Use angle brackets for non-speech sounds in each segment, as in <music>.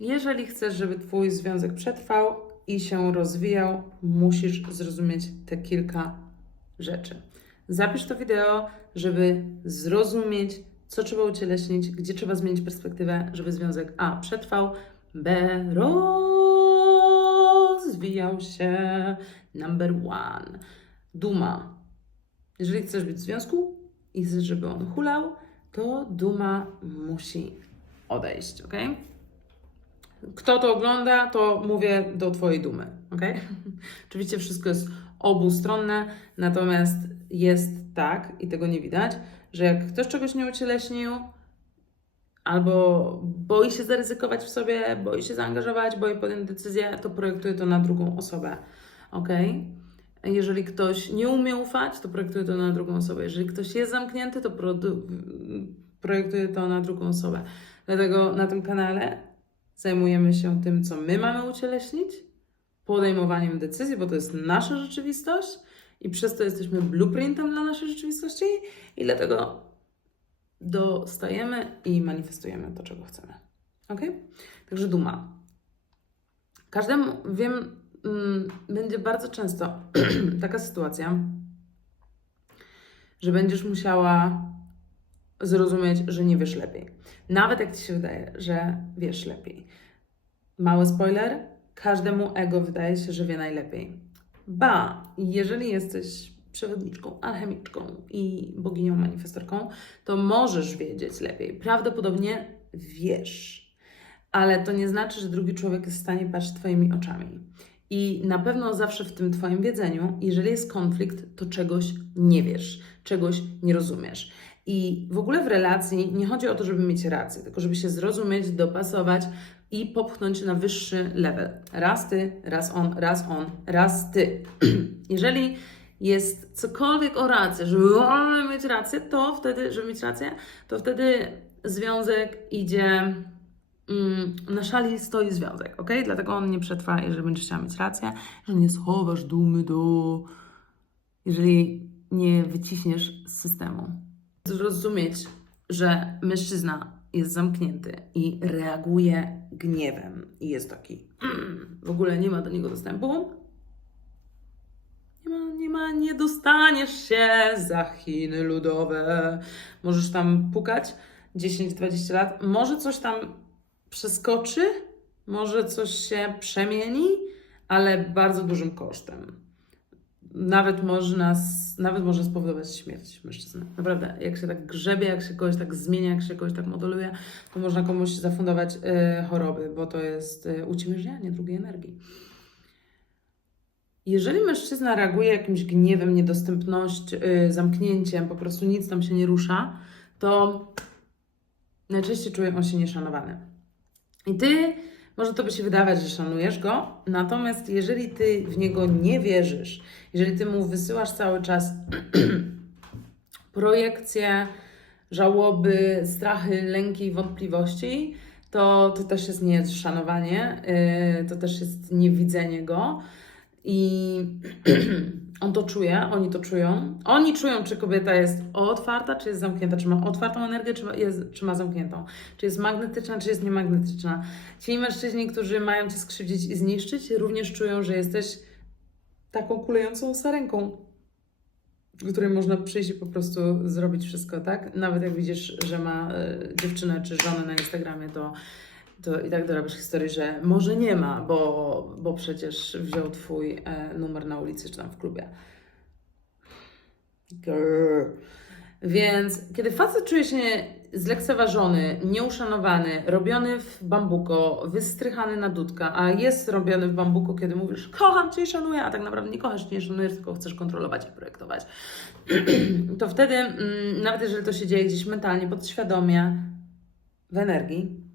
Jeżeli chcesz, żeby Twój związek przetrwał i się rozwijał, musisz zrozumieć te kilka rzeczy. Zapisz to wideo, żeby zrozumieć, co trzeba ucieleśnić, gdzie trzeba zmienić perspektywę, żeby związek A przetrwał, B rozwijał się. Number one. Duma. Jeżeli chcesz być w związku i chcesz, żeby on hulał, to duma musi odejść, ok? Kto to ogląda, to mówię do Twojej dumy, ok? <laughs> Oczywiście wszystko jest obustronne, natomiast jest tak, i tego nie widać, że jak ktoś czegoś nie ucieleśnił, albo boi się zaryzykować w sobie, boi się zaangażować, boi podjąć decyzję, to projektuje to na drugą osobę, ok? Jeżeli ktoś nie umie ufać, to projektuje to na drugą osobę. Jeżeli ktoś jest zamknięty, to projektuje to na drugą osobę. Dlatego na tym kanale zajmujemy się tym, co my mamy ucieleśnić, podejmowaniem decyzji, bo to jest nasza rzeczywistość i przez to jesteśmy blueprintem dla naszej rzeczywistości i dlatego dostajemy i manifestujemy to, czego chcemy. Ok? Także duma. Każdemu, wiem, mm, będzie bardzo często <clears throat> taka sytuacja, że będziesz musiała zrozumieć, że nie wiesz lepiej. Nawet jak ci się wydaje, że wiesz lepiej. Mały spoiler, każdemu ego wydaje się, że wie najlepiej. Ba, jeżeli jesteś przewodniczką, alchemiczką i boginią manifestorką, to możesz wiedzieć lepiej. Prawdopodobnie wiesz, ale to nie znaczy, że drugi człowiek jest w stanie patrzeć Twoimi oczami. I na pewno zawsze w tym Twoim wiedzeniu, jeżeli jest konflikt, to czegoś nie wiesz, czegoś nie rozumiesz. I w ogóle w relacji nie chodzi o to, żeby mieć rację, tylko żeby się zrozumieć, dopasować i popchnąć na wyższy level. Raz ty, raz on, raz on, raz ty. <clears throat> Jeżeli jest cokolwiek o rację, żeby mieć rację, to wtedy, żeby mieć rację, to wtedy związek idzie mm, na szali stoi związek, ok? Dlatego on nie przetrwa, jeżeli będziesz chciała mieć rację, że nie schowasz dumy do... jeżeli nie wyciśniesz z systemu. Zrozumieć, że mężczyzna jest zamknięty i reaguje gniewem i jest taki <clears throat> w ogóle nie ma do niego dostępu. Nie ma, nie ma, nie dostaniesz się za Chiny ludowe. Możesz tam pukać 10-20 lat. Może coś tam przeskoczy, może coś się przemieni, ale bardzo dużym kosztem. Nawet można, nawet może spowodować śmierć mężczyzny. Naprawdę, jak się tak grzebie, jak się kogoś tak zmienia, jak się kogoś tak modeluje, to można komuś zafundować e, choroby, bo to jest e, uciemiężnianie drugiej energii. Jeżeli mężczyzna reaguje jakimś gniewem, niedostępność, y, zamknięciem, po prostu nic tam się nie rusza, to najczęściej czuje on się nieszanowany. I ty, może to by się wydawać, że szanujesz go, natomiast jeżeli ty w niego nie wierzysz, jeżeli ty mu wysyłasz cały czas <clears throat> projekcje, żałoby, strachy, lęki, wątpliwości, to to też jest nieszanowanie, yy, to też jest niewidzenie go. I <clears throat> on to czuje, oni to czują. Oni czują, czy kobieta jest otwarta, czy jest zamknięta, czy ma otwartą energię, czy ma, jest, czy ma zamkniętą, czy jest magnetyczna, czy jest niemagnetyczna. Ci mężczyźni, którzy mają cię skrzywdzić i zniszczyć, również czują, że jesteś taką kulejącą sarenką, której można przyjść i po prostu zrobić wszystko, tak? Nawet jak widzisz, że ma e, dziewczynę czy żonę na Instagramie, to to i tak dorabiasz historię, że może nie ma, bo, bo przecież wziął twój e, numer na ulicy czy tam w klubie. Grrr. Więc kiedy facet czuje się zlekceważony, nieuszanowany, robiony w bambuko, wystrychany na dudka, a jest robiony w bambuko, kiedy mówisz kocham Cię i szanuję, a tak naprawdę nie kochasz, nie szanujesz, tylko chcesz kontrolować i projektować, <clears throat> to wtedy, mm, nawet jeżeli to się dzieje gdzieś mentalnie, podświadomie, w energii,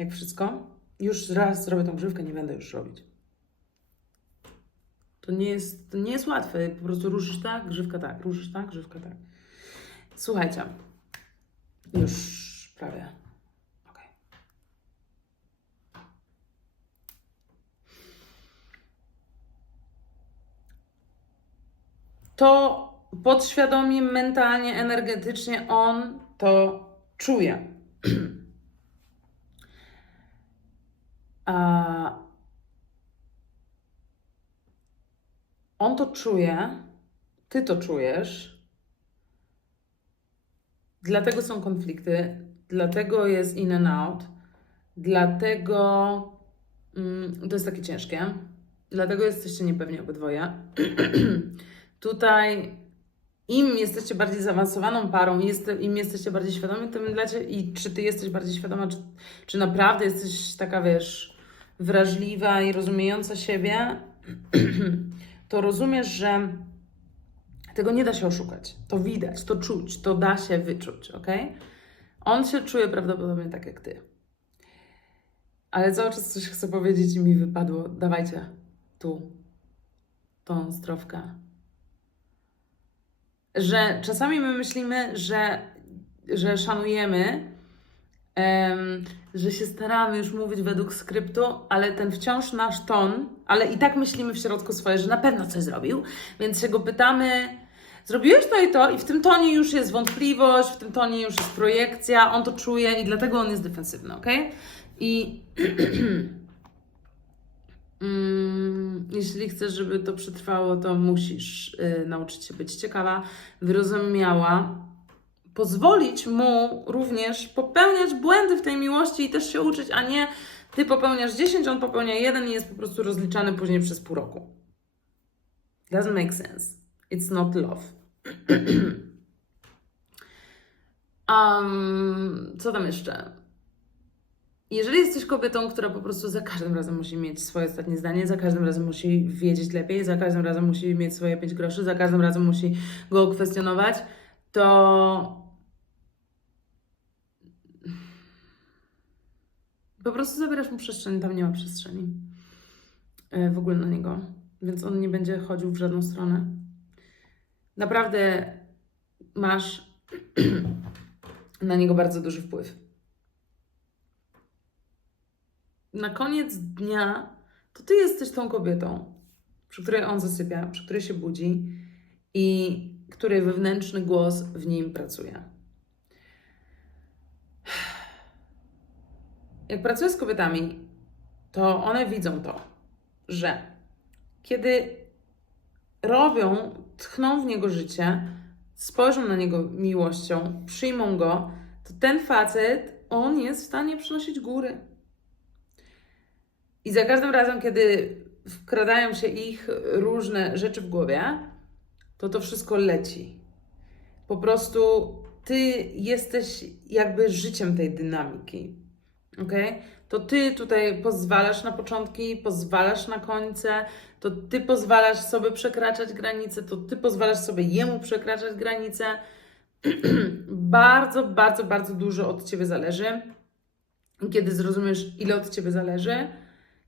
jak wszystko, już raz zrobię tą grzywkę, nie będę już robić. To nie jest, to nie jest łatwe. Po prostu ruszysz tak, grzywka tak, ruszysz tak, grzywka tak. Słuchajcie, już prawie. Okej. To podświadomie, mentalnie, energetycznie on to czuje. A on to czuje, ty to czujesz. Dlatego są konflikty, dlatego jest in and out, dlatego mm, to jest takie ciężkie, dlatego jesteście niepewni obydwoje. <clears throat> Tutaj im jesteście bardziej zaawansowaną parą, im jesteście bardziej świadomi, tym dla ciebie, i czy ty jesteś bardziej świadoma, czy, czy naprawdę jesteś taka, wiesz, wrażliwa i rozumiejąca siebie, <clears throat> to rozumiesz, że tego nie da się oszukać. To widać, to czuć, to da się wyczuć, ok? On się czuje prawdopodobnie tak jak ty. Ale cały czas coś chcę powiedzieć i mi wypadło. Dawajcie tu tą strofkę. Że czasami my myślimy, że, że szanujemy, że się staramy już mówić według skryptu, ale ten wciąż nasz ton, ale i tak myślimy w środku swoje, że na pewno coś zrobił, więc się go pytamy, zrobiłeś to i to, i w tym tonie już jest wątpliwość, w tym tonie już jest projekcja, on to czuje i dlatego on jest defensywny, ok? I <clears throat> mm, jeśli chcesz, żeby to przetrwało, to musisz y, nauczyć się być ciekawa, wyrozumiała, pozwolić mu również popełniać błędy w tej miłości i też się uczyć, a nie ty popełniasz 10, on popełnia jeden i jest po prostu rozliczany później przez pół roku. Doesn't make sense. It's not love. <clears throat> um, co tam jeszcze? Jeżeli jesteś kobietą, która po prostu za każdym razem musi mieć swoje ostatnie zdanie, za każdym razem musi wiedzieć lepiej, za każdym razem musi mieć swoje pięć groszy, za każdym razem musi go kwestionować, to po prostu zabierasz mu przestrzeń, tam nie ma przestrzeni e, w ogóle na niego, więc on nie będzie chodził w żadną stronę. Naprawdę masz <clears throat> na niego bardzo duży wpływ. Na koniec dnia to ty jesteś tą kobietą, przy której on zasypia, przy której się budzi i której wewnętrzny głos w nim pracuje. Jak pracuję z kobietami, to one widzą to, że kiedy robią, tchną w niego życie, spojrzą na niego miłością, przyjmą go, to ten facet, on jest w stanie przynosić góry. I za każdym razem, kiedy wkradają się ich różne rzeczy w głowie, to to wszystko leci. Po prostu ty jesteś jakby życiem tej dynamiki. Ok? To ty tutaj pozwalasz na początki, pozwalasz na końce, to ty pozwalasz sobie przekraczać granice, to ty pozwalasz sobie jemu przekraczać granice. <clears throat> bardzo, bardzo, bardzo dużo od ciebie zależy. Kiedy zrozumiesz, ile od ciebie zależy,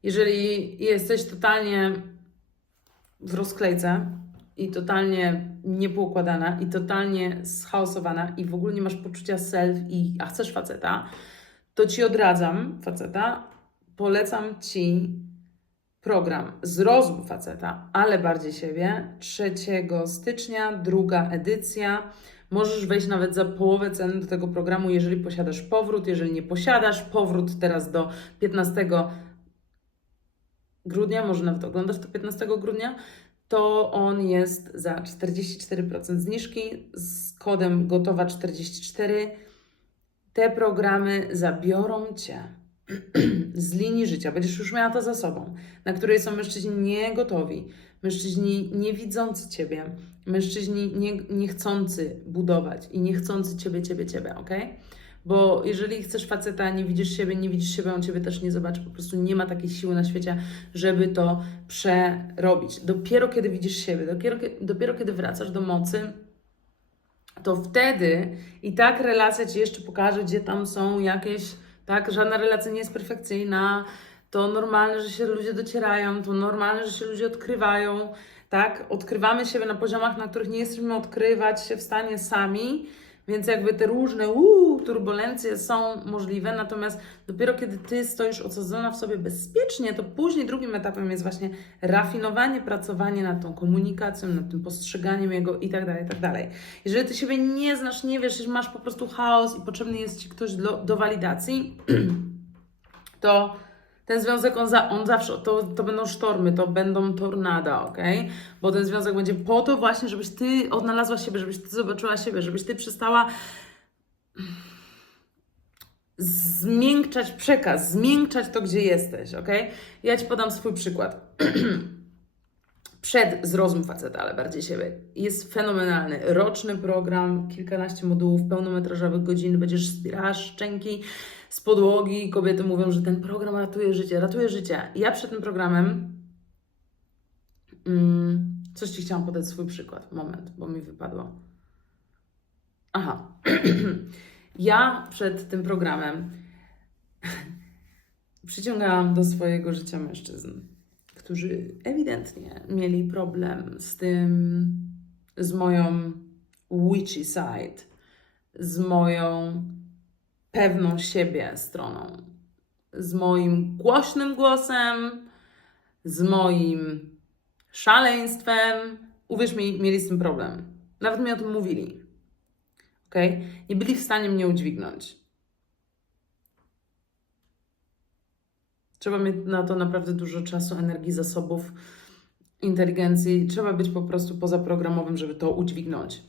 jeżeli jesteś totalnie w rozklejce i totalnie niepoukładana i totalnie schaosowana i w ogóle nie masz poczucia self i a chcesz faceta, to ci odradzam faceta, polecam ci program Zrozum faceta, ale bardziej siebie 3 stycznia, druga edycja. Możesz wejść nawet za połowę ceny do tego programu, jeżeli posiadasz powrót. Jeżeli nie posiadasz, powrót teraz do 15 grudnia, może nawet oglądasz to 15 grudnia, to on jest za 44% zniżki z kodem gotowa44. Te programy zabiorą cię <clears throat> z linii życia. Będziesz już miała to za sobą, na której są mężczyźni niegotowi, mężczyźni niewidzący ciebie, mężczyźni nie, niechcący budować i niechcący ciebie, ciebie, ciebie, ok? Bo jeżeli chcesz faceta, nie widzisz siebie, nie widzisz siebie, on ciebie też nie zobaczy. Po prostu nie ma takiej siły na świecie, żeby to przerobić. Dopiero kiedy widzisz siebie, dopiero, dopiero kiedy wracasz do mocy, to wtedy i tak relacja ci jeszcze pokaże, gdzie tam są jakieś, tak, żadna relacja nie jest perfekcyjna. To normalne, że się ludzie docierają, to normalne, że się ludzie odkrywają, tak? Odkrywamy siebie na poziomach, na których nie jesteśmy odkrywać się w stanie sami więc jakby te różne uu, turbulencje są możliwe, natomiast dopiero kiedy ty stoisz osadzona w sobie bezpiecznie, to później drugim etapem jest właśnie rafinowanie, pracowanie nad tą komunikacją, nad tym postrzeganiem jego i tak dalej, i tak dalej. Jeżeli ty siebie nie znasz, nie wiesz, masz po prostu chaos i potrzebny jest ci ktoś do, do walidacji, <clears throat> to Ten związek, on, za, on zawsze, to, to będą sztormy, to będą tornada, ok? Bo ten związek będzie po to właśnie, żebyś ty odnalazła siebie, żebyś ty zobaczyła siebie, żebyś ty przestała zmiękczać przekaz, zmiękczać to, gdzie jesteś, ok? Ja Ci podam swój przykład. <clears throat> Przed Zrozum Faceta, ale bardziej siebie. Jest fenomenalny. Roczny program, kilkanaście modułów, pełnometrażowych godzin, będziesz zbierała szczęki z podłogi. Kobiety mówią, że ten program ratuje życie, ratuje życie. Ja przed tym programem mm, coś Ci chciałam podać swój przykład. Moment, bo mi wypadło. Aha. <clears throat> ja przed tym programem <laughs> przyciągałam do swojego życia mężczyzn, którzy ewidentnie mieli problem z tym, z moją witchy side, z moją pewną siebie stroną, z moim głośnym głosem, z moim szaleństwem. Uwierz mi, mieli z tym problem. Nawet mi o tym mówili. ok? Nie byli w stanie mnie udźwignąć. Trzeba mieć na to naprawdę dużo czasu, energii, zasobów, inteligencji. Trzeba być po prostu pozaprogramowym, żeby to udźwignąć.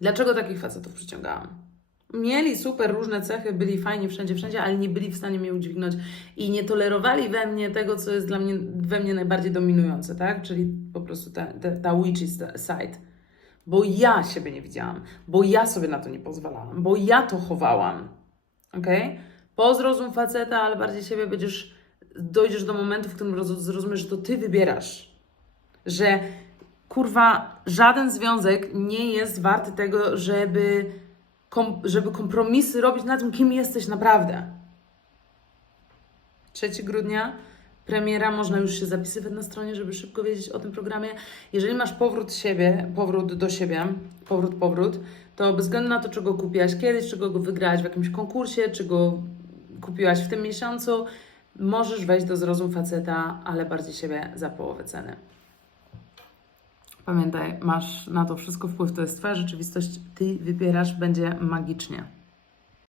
Dlaczego takich facetów przyciągałam? Mieli super różne cechy, byli fajni wszędzie, wszędzie, ale nie byli w stanie mnie udźwignąć i nie tolerowali we mnie tego, co jest dla mnie, we mnie najbardziej dominujące, tak? Czyli po prostu ta, ta, ta witchy side. Bo ja siebie nie widziałam, bo ja sobie na to nie pozwalałam, bo ja to chowałam. Okej? Po zrozum faceta, ale bardziej siebie będziesz, dojdziesz do momentu, w którym roz- zrozumiesz, że to ty wybierasz. Że kurwa, żaden związek nie jest warty tego, żeby, kom, żeby kompromisy robić na tym, kim jesteś naprawdę. 3 grudnia premiera, można już się zapisywać na stronie, żeby szybko wiedzieć o tym programie. Jeżeli masz powrót siebie, powrót do siebie, powrót, powrót, to bez względu na to, czego kupiłaś kiedyś, czego go wygrałaś w jakimś konkursie, czy go kupiłaś w tym miesiącu, możesz wejść do zrozum faceta, ale bardziej siebie za połowę ceny. Pamiętaj, masz na to wszystko wpływ, to jest Twoja rzeczywistość, Ty wybierasz, będzie magicznie.